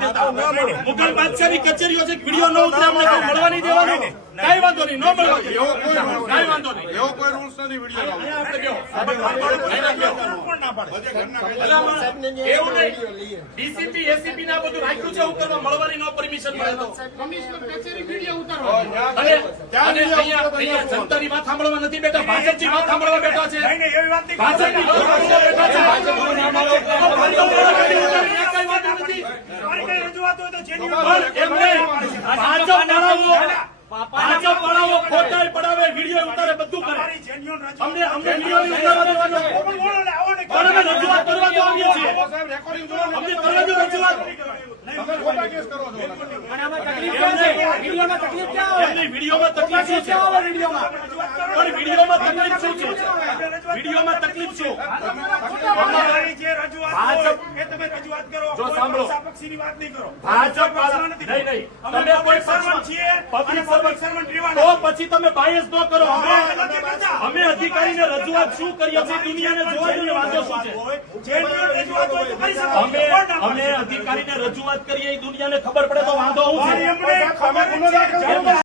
દેતા મુગલ બાદશાહની કચેરીઓ છે વિડીયો ન ઉતરે અમને કોઈ મળવા નહીં દેવાનું કઈ વાંધો નહીં ન મળવા દે કઈ વાંધો નહીં એવો કોઈ રૂલ્સ નથી વિડીયો આપણે કયો કોણ ના પાડે એવું નહીં ડીસીપી એસીપી ના બધું રાખ્યું છે ઉપરમાં મળવાની નો પરમિશન મળે તો કમિશનર કચેરી વિડીયો ઉતારવા અને અહીંયા જનતાની વાત સાંભળવા નથી બેઠા ભાજપની વાત સાંભળવા બેઠા છે ભાજપની વાત સાંભળવા બેઠા છે કઈ વાત નથી ભાજપ પડાવો ખોટાઈ પડાવે વિડીયો ઉતારે બધું કરે અમને વિડીયો નહીં ઉતારવા દેવાનો પણ અમે રજૂઆત કરવા તો આવીએ છીએ અમને કરવા દો રજૂઆત વિડીયોમાં તકલીફ શું છે પણ વિડીયોમાં તકલીફ શું છે વિડીયોમાં તકલીફ શું જો સાંભળો ભાજપ નહીં તમે કોઈ પબ્લિક તો પછી તમે બાયસ ન કરો અમે અધિકારીને રજૂઆત શું કરીએ છીએ દુનિયાને જોવા દો ને વાંધો શું છે અમે અધિકારીને રજૂઆત કરીએ એ દુનિયાને ખબર પડે તો વાંધો શું છે